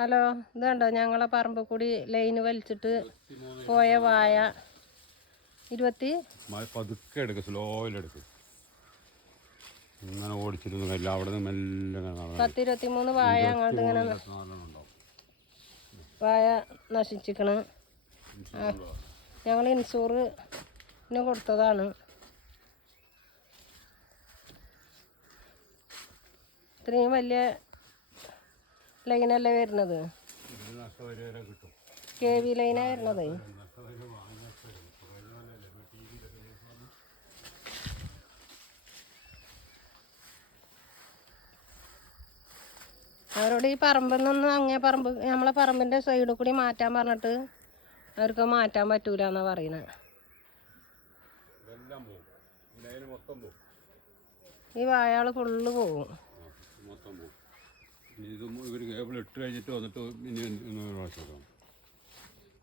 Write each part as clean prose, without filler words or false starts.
Hello, ഇതുണ്ടോ ഞങ്ങളെ പറമ്പ് കൂടി ലൈന് വലിച്ചിട്ട് പോയ വായ 10-23 വായ അങ്ങോട്ട് ഇങ്ങനെ വായ നശിച്ചിക്കണ്. ഞങ്ങൾ ഇൻഷൂറിന് കൊടുത്തതാണ്. ഇത്രയും വലിയ ലൈനല്ലേ വരുന്നത്, KV ലൈനാ വരുന്നത്. അവരോട് ഈ പറമ്പിൽ നിന്ന് അങ്ങേ പറമ്പ് നമ്മളെ പറമ്പിൻ്റെ സൈഡിൽ കൂടി മാറ്റാൻ പറഞ്ഞിട്ട് അവർക്ക് മാറ്റാൻ പറ്റൂല എന്നാ പറയുന്നത്. ഈ വായാൾ ഫുള്ള് പോകും.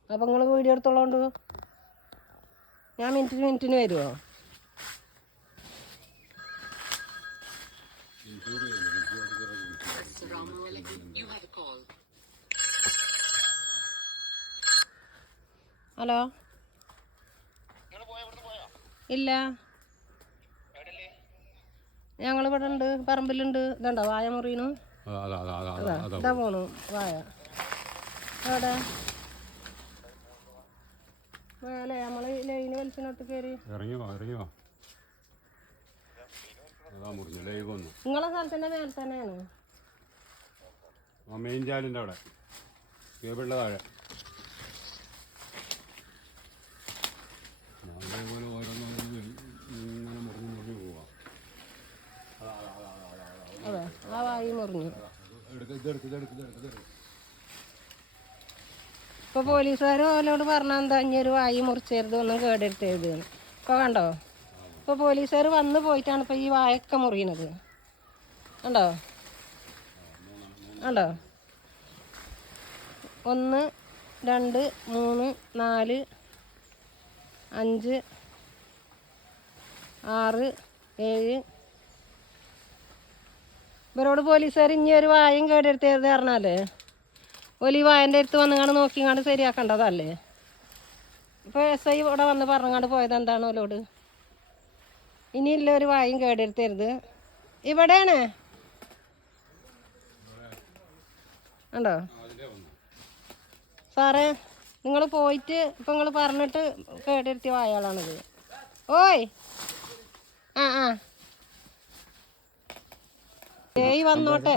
അപ്പം നിങ്ങൾ വീഡിയോ എടുത്തോളോണ്ട് ഞാൻ മിനിറ്റിന് വരുമോ? ഹലോ, ഇല്ല, ഞങ്ങളിവിടെ ഉണ്ട്, പറമ്പിലുണ്ട്. ഇതുണ്ടോ വായ മുറിയണു? ഇതാ പോണു വായ. എവിടെ മേലെ നമ്മള് ലൈന് വലിച്ചിനോട്ട് കയറി. നിങ്ങളെ സ്ഥലത്തിന്റെ മേലെ തന്നെയാണ്. മെയിൻ ചാലിൻ്റെ അവിടെ കേബിളിൻ്റെ താഴെ അതെ, ആ വായി മുറിഞ്ഞു. ഇപ്പൊ പോലീസുകാർ ഓലോട് പറഞ്ഞാൽ എന്താ, ഇനിയൊരു വായി മുറിച്ചരുത്, ഒന്നും കേടെടുത്തരുത്. ഇപ്പൊ കണ്ടോ, ഇപ്പൊ പോലീസുകാർ വന്ന് പോയിട്ടാണ് ഇപ്പൊ ഈ വായൊക്കെ മുറിയണത്. കണ്ടോ കണ്ടോ, 1 2 3 4 5 6 7. ഇവരോട് പോലീസുകാർ ഇനി ഒരു വായും കേടെടുത്തത് പറഞ്ഞാലേ ഓലി വായൻ്റെ അടുത്ത് വന്നുകൊണ്ട് നോക്കിങ്ങാണ്ട് ശരിയാക്കേണ്ടതല്ലേ. ഇപ്പോൾ SI ഇവിടെ വന്ന് പറഞ്ഞങ്ങാണ്ട് പോയത് എന്താണ് ഓലോട്? ഇനിയില്ല ഒരു വായും കേടെടുത്തരുത്. ഇവിടെയാണ് ഉണ്ടോ സാറേ, നിങ്ങൾ പോയിട്ട് ഇപ്പം നിങ്ങൾ പറഞ്ഞിട്ട് കേടെടുത്തിയ വായാളാണിത്. ഓയ് ആ വന്നോട്ടെ.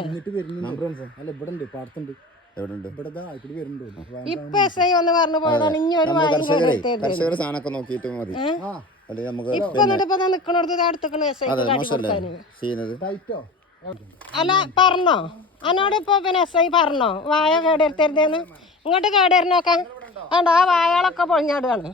ഇപ്പൊ SI വന്ന് പറഞ്ഞു പോയതാണ്. ഇനി ഒരു വായും ഇപ്പൊ എന്നിട്ട് ഇപ്പൊ നിക്കണോടത്ത് അടുത്തേക്കണ് SI കൊടുക്കാന്. അല്ല പറഞ്ഞോ എന്നോട് ഇപ്പൊ പിന്നെ SI പറഞ്ഞോ വായ കേടെടുത്തരുതേന്ന്? ഇങ്ങോട്ട് കേടരുന്നോക്കാൻ വേണ്ട, ആ വായാളൊക്കെ പൊളിഞ്ഞാടുകയാണ്.